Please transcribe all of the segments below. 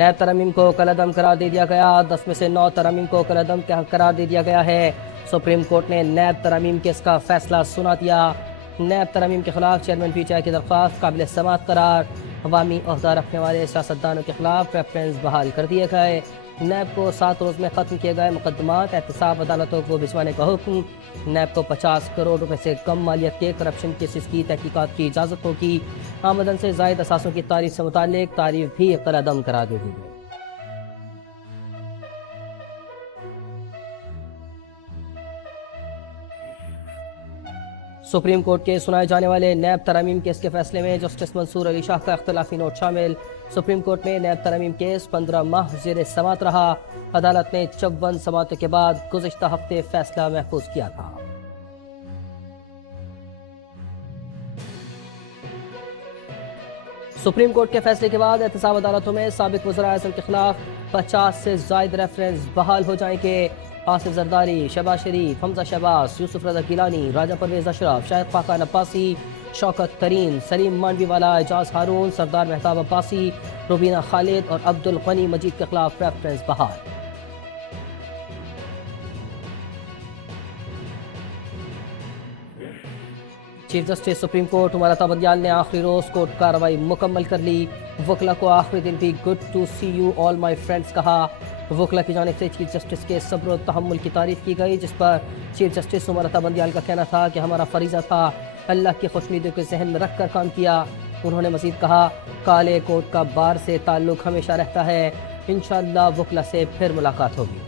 NAB ترامیم کو کالعدم قرار دے دیا گیا۔ 10 میں سے 9 ترامیم کو کالعدم قرار دے دیا گیا ہے۔ سپریم کورٹ نے نیب ترامیم کیس کا فیصلہ سنا دیا۔ نیب ترامیم کے خلاف چیئرمین پی ٹی آئی کی درخواست قابل سماعت قرار۔ عوامی عہدہ رکھنے والے سیاستدانوں کے خلاف ریفرنس بحال کر دیے گئے۔ نیب کو 7 روز میں ختم کیے گئے مقدمات احتساب عدالتوں کو بھجوانے کا حکم۔ نیب کو 50 کروڑ روپے سے کم مالیت کے کرپشن کیسز کی تحقیقات کی اجازت ہوگی۔ آمدن سے زائد اثاثوں کی تعریف سے متعلق تعریف بھی کالعدم قرار دے دی گئی۔ سپریم کورٹ کے سنائے جانے والے نیب ترامیم کیس کے فیصلے میں جسٹس منصور علی شاہ کا اختلافی نوٹ شامل۔ سپریم کورٹ میں نیب ترامیم کیس 15 ماہ زیر سماعت رہا۔ عدالت نے 54 سماعتوں کے بعد گزشتہ ہفتے فیصلہ محفوظ کیا تھا۔ سپریم کورٹ کے فیصلے کے بعد احتساب عدالتوں میں سابق وزراء اعظم کے خلاف 50 سے زائد ریفرنس بحال ہو جائیں گے۔ آصف زرداری، شہباز شریف، حمزہ شہباز، یوسف رضا گیلانی، راجہ پرویز اشرف، شاہد خاقان عباسی، شوکت ترین، سلیم مانوی والا، اعجاز ہارون، سردار مہتاب عباسی، روبینہ خالد اور عبد الغنی مجید کے خلاف ریفرنس بحال۔ Chief justice supreme court Umar Ata Bandial نے آخری روز کورٹ کارروائی مکمل کر لی۔ وکلا کو آخری دن بھی good to see you all my friends کہا۔ وکلا کی جانب سے چیف جسٹس کے صبر و تحمل کی تعریف کی گئی، جس پر چیف جسٹس عمر عطا بندیال کا کہنا تھا کہ ہمارا فریضہ تھا اللہ کی خوشنودی کو ذہن میں رکھ کر کام کیا۔ انہوں نے مزید کہا، کالے کوٹ کا بار سے تعلق ہمیشہ رہتا ہے، انشاءاللہ وکلا سے پھر ملاقات ہوگی۔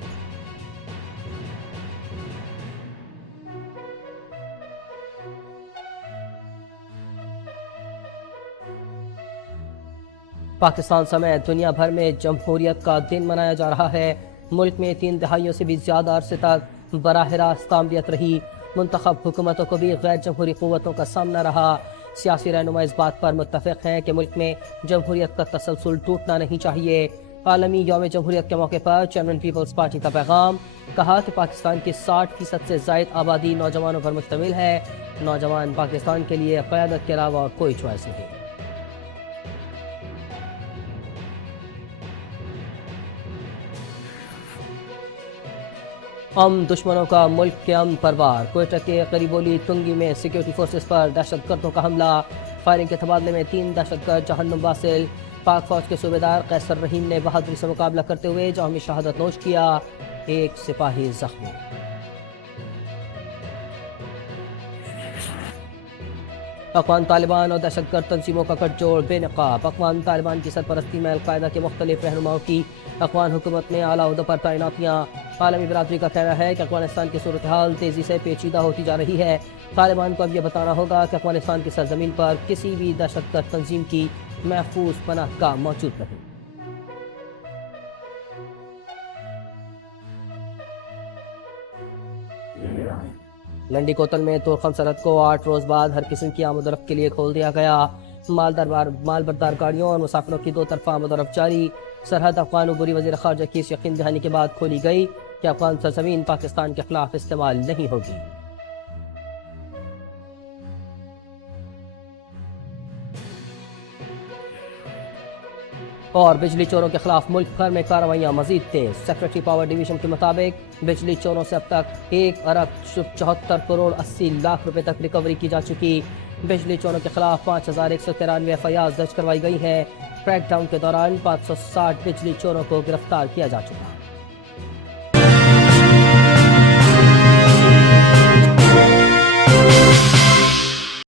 پاکستان سمیت دنیا بھر میں جمہوریت کا دن منایا جا رہا ہے۔ ملک میں 3 دہائیوں سے بھی زیادہ عرصے تک براہ راست تامریت رہی۔ منتخب حکومتوں کو بھی غیر جمہوری قوتوں کا سامنا رہا۔ سیاسی رہنما اس بات پر متفق ہیں کہ ملک میں جمہوریت کا تسلسل ٹوٹنا نہیں چاہیے۔ عالمی یوم جمہوریت کے موقع پر چیئرمین پیپلز پارٹی کا پیغام، کہا کہ پاکستان کی 60% سے زائد آبادی نوجوانوں پر مشتمل ہے۔ نوجوان پاکستان کے لیے قیادت کے علاوہ کوئی چوائس نہیں۔ دشمنوں کا ملک کے امن پر وار۔ کوئٹہ کے قریبولی تنگی میں سیکیورٹی فورسز پر دہشت گردوں کا حملہ۔ فائرنگ کے تبادلے میں 3 دہشت گرد جہنم واصل۔ پاک فوج کے صوبیدار قیصر رحیم نے بہادری سے مقابلہ کرتے ہوئے جوہری شہادت نوش کیا، 1 سپاہی زخمی۔ اقوام طالبان اور دہشت گرد تنظیموں کا گٹھ جوڑ بے نقاب۔ اقوام طالبان کی سرپرستی میں القاعدہ کے مختلف رہنماؤں کی افغان حکومت میں اعلیٰ عہدوں پر تعیناتیاں۔ عالمی برادری کا کہنا ہے کہ افغانستان کی صورتحال تیزی سے پیچیدہ ہوتی جا رہی ہے۔ طالبان کو اب یہ بتانا ہوگا کہ افغانستان کی سرزمین پر کسی بھی دہشت گرد تنظیم کی محفوظ پناہ گاہ موجود نہیں۔ لنڈی کوتل میں تورخم سرحد کو 8 روز بعد ہر قسم کی آمد و رفت کے لیے کھول دیا گیا۔ مال بردار گاڑیوں اور مسافروں کی 2 طرفہ آمد و رفت جاری۔ سرحد افغان عبوری وزیر خارجہ کی اس یقین دہانی کے بعد کھولی گئی کہ افغان سرزمین پاکستان کے خلاف استعمال نہیں ہوگی۔ اور بجلی چوروں کے خلاف ملک بھر میں کارروائیاں مزید تیز۔ سیکریٹری پاور ڈویژن کے مطابق بجلی چوروں سے اب تک 1 ارب 74 کروڑ 80 لاکھ روپے تک ریکوری کی جا چکی۔ بجلی چوروں کے خلاف 5193 FIR درج کروائی گئی ہیں۔ کریک ڈاؤن کے دوران 560 بجلی چوروں کو گرفتار کیا جا چکا۔